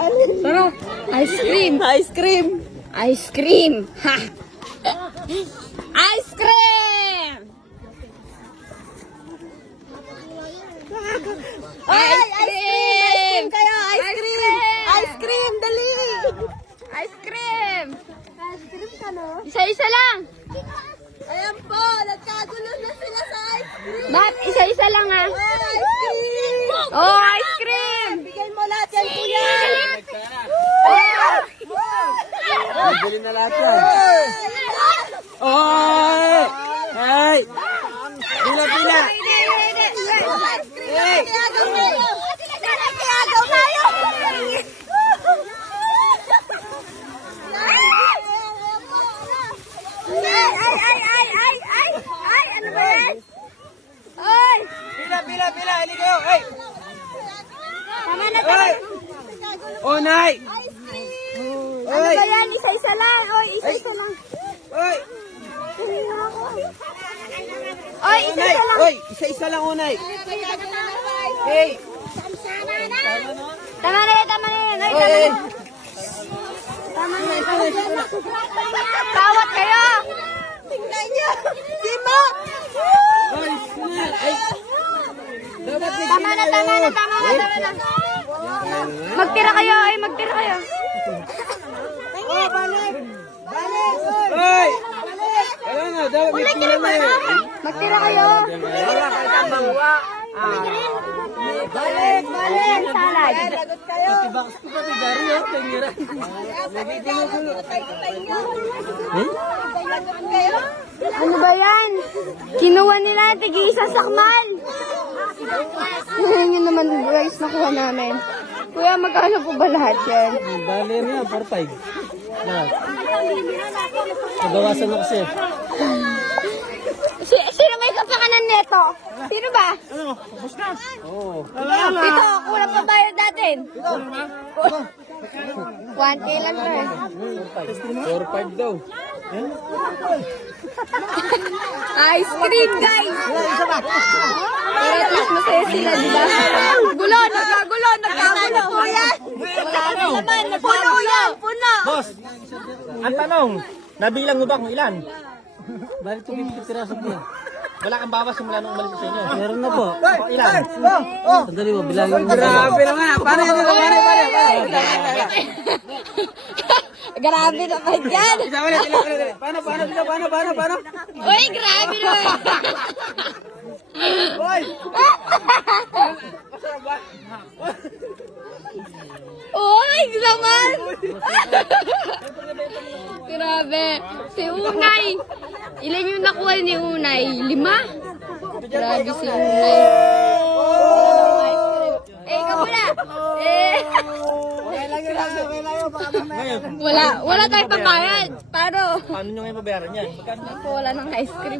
Sarap. Ice cream. Ice cream. Ice cream. Ha! Ice cream! Ay, ice cream kayo. Ice cream. Ice cream, dali. Ice cream! Ice cream ka, no? Isa-isa lang. Ayan po, nagkagulo na sila sa ice cream. Ba't isa-isa lang ah? Ice cream. Oh, ice cream! Bigay mo lahat yan, kuya. Bili na lahat yan. Oy! Hey! Pila, pila! Hey! Pila, pila, pila! Hindi kayo! Hey! Hey! Oh, Nay! Ano ba yan? Isa-isa lang. Oy, isa-isa lang. Oy! Oy, isa-isa lang. Oy! Isa-isa lang, Unay! Hey! Tama na yan, tama na yan. Oy, Oy! tama na yan. Tawat kayo. Tingnan niyo. Simo. Oy! Sunod! Ay! Dapat Tama na, tama na, tama na, tama na. Magtira kayo, ay magtira kayo. Oh, balik. Balik. Oy! Wala na, dapat may pila na yun. Magtira kayo. Balik. Balik. Salad. Lagot kayo. Lagot kayo. Ano ba yan? Kinuha nila, tig-isa sakmal. Yun naman guys, nakuha namin. Kuya, magkano po ba lahat yan? Bali niya, 4-5. Na. Nabawasan na kasi. Sino may kapakanan neto? Sino ba? Ano? Tapos na. Oo. Ito, kulang pa bayad natin. 1K lang to eh. 4-5 daw. Ice cream, guys! Pero at least masaya sila, di ba? Gulo, nagkagulo. Kuya. Wala naman, Puno yan. Puno. Boss, ang tanong, nabilang mo ba kung ilan? Bali 250 piraso po. Wala kang bawas simula nung umalis sa inyo. Meron na po. Ilan? Sandali mo, bilangin mo. Grabe naman. Paano yan? Paano? Grabe naman yan. Paano? Uy, grabe naman. Hoy! Uy, naman. Grabe. Si Unay. Ilan yung nakuha ni Unay? 5? Grabe si Unay. Eh, ikaw muna. Eh. Wala tayong pambayad. Paano? Paano nyo ngayon babayaran yan? Wala ng ice cream.